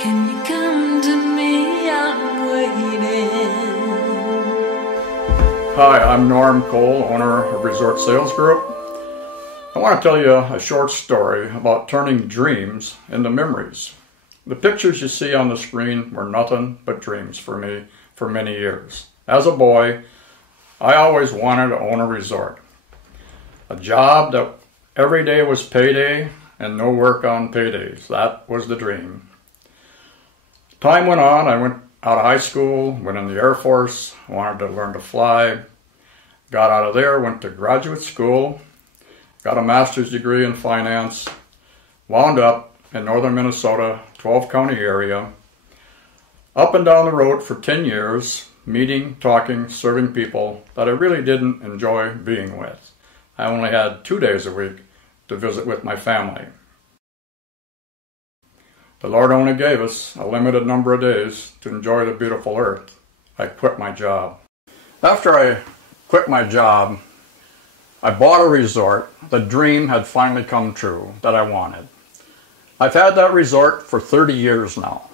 Can you come to me? I'm waiting. Hi, I'm Norm Cole, owner of Resort Sales Group. I want to tell you a short story about turning dreams into memories. The pictures you see on the screen were nothing but dreams for me for many years. As a boy, I always wanted to own a resort. A job that every day was payday and no work on paydays. That was the dream. Time went on. I went out of high school, went in the Air Force, wanted to learn to fly. Got out of there, went to graduate school, got a master's degree in finance, wound up in northern Minnesota, 12-county area, up and down the road for 10 years, meeting, talking, serving people that I really didn't enjoy being with. I only had 2 days a week to visit with my family. The Lord only gave us a limited number of days to enjoy the beautiful earth. I quit my job. After I quit my job, I bought a resort. The dream had finally come true that I wanted. I've had that resort for 30 years now.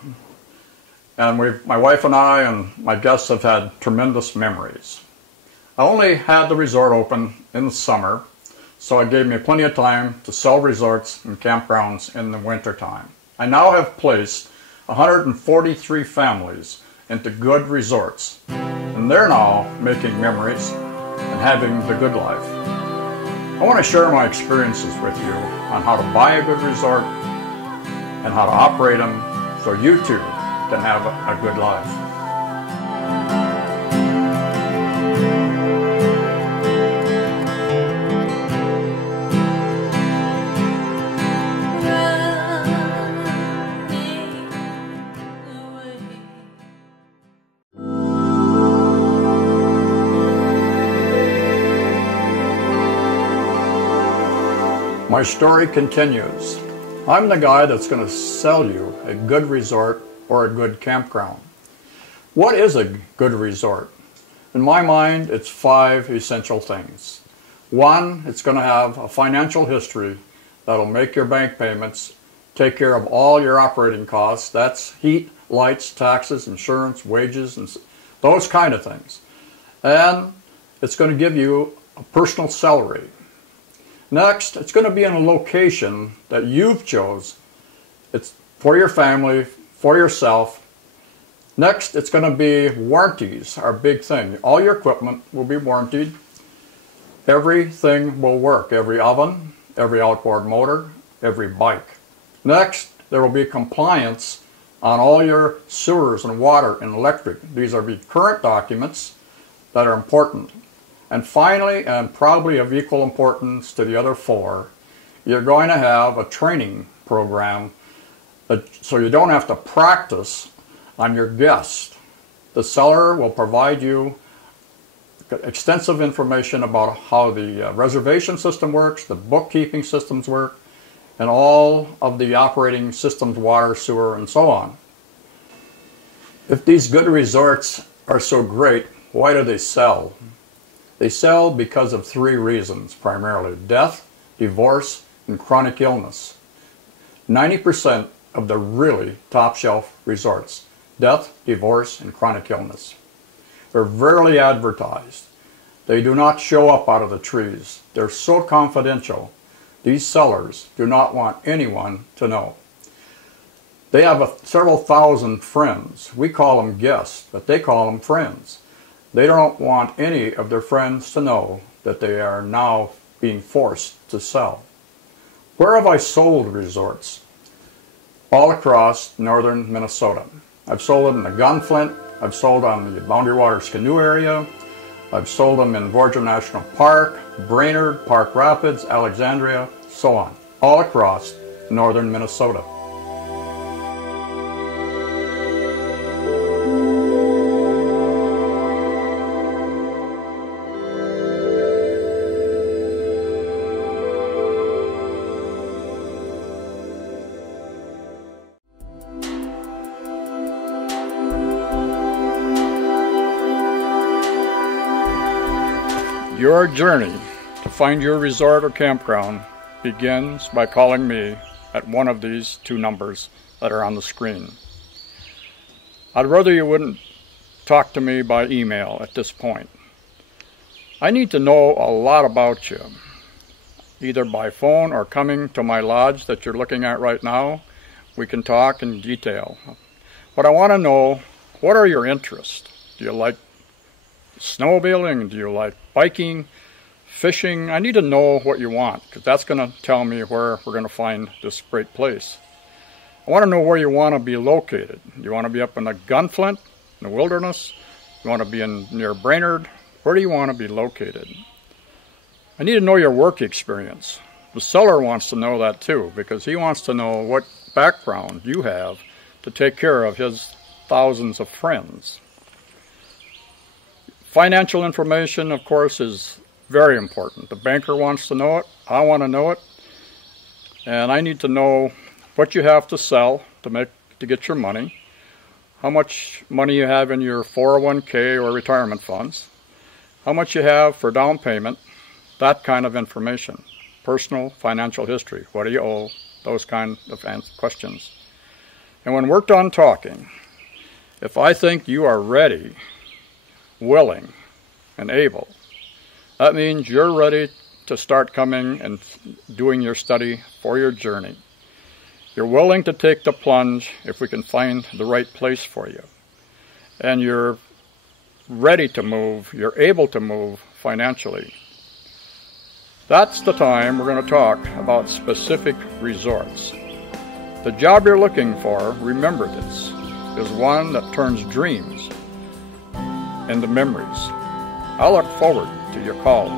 And my wife and I and my guests have had tremendous memories. I only had the resort open in the summer, so it gave me plenty of time to sell resorts and campgrounds in the wintertime. I now have placed 143 families into good resorts, and they're now making memories and having the good life. I want to share my experiences with you on how to buy a good resort and how to operate them so you too can have a good life. My story continues. I'm the guy that's going to sell you a good resort or a good campground. What is a good resort? In my mind, it's 5 essential things. 1, it's going to have a financial history that'll make your bank payments, take care of all your operating costs. That's heat, lights, taxes, insurance, wages, and those kind of things. And it's going to give you a personal salary. Next, it's going to be in a location that you've chose. It's for your family, for yourself. Next, it's going to be warranties, our big thing. All your equipment will be warranted. Everything will work. Every oven, every outboard motor, every bike. Next, there will be compliance on all your sewers and water and electric. These are the current documents that are important. And finally, and probably of equal importance to the other 4, you're going to have a training program so you don't have to practice on your guest. The seller will provide you extensive information about how the reservation system works, the bookkeeping systems work, and all of the operating systems, water, sewer, and so on. If these good resorts are so great, why do they sell? They sell because of 3 reasons, primarily: death, divorce, and chronic illness. 90% of the really top-shelf resorts: death, divorce, and chronic illness. They're rarely advertised. They do not show up out of the trees. They're so confidential. These sellers do not want anyone to know. They have several thousand friends. We call them guests, but they call them friends. They don't want any of their friends to know that they are now being forced to sell. Where have I sold resorts? All across northern Minnesota. I've sold them in the Gunflint. I've sold on the Boundary Waters Canoe area. I've sold them in Borgia National Park, Brainerd, Park Rapids, Alexandria, so on. All across northern Minnesota. Your journey to find your resort or campground begins by calling me at one of these 2 numbers that are on the screen. I'd rather you wouldn't talk to me by email at this point. I need to know a lot about you, either by phone or coming to my lodge that you're looking at right now. We can talk in detail. But I want to know, what are your interests? Do you like snowmobiling? Do you like biking, fishing? I need to know what you want, because that's going to tell me where we're going to find this great place. I want to know where you want to be located. You want to be up in the Gunflint, in the wilderness? You want to be near Brainerd? Where do you want to be located? I need to know your work experience. The seller wants to know that too, because he wants to know what background you have to take care of his thousands of friends. Financial information, of course, is very important. The banker wants to know it. I want to know it. And I need to know what you have to sell to get your money, how much money you have in your 401k or retirement funds, how much you have for down payment, that kind of information. Personal financial history, what do you owe, those kind of questions. And when we're done talking, if I think you are ready, willing, and able, that means you're ready to start coming and doing your study for your journey. You're willing to take the plunge if we can find the right place for you. And you're ready to move, you're able to move financially. That's the time we're going to talk about specific resorts. The job you're looking for, remember this, is one that turns dreams into memories. I look forward to your call.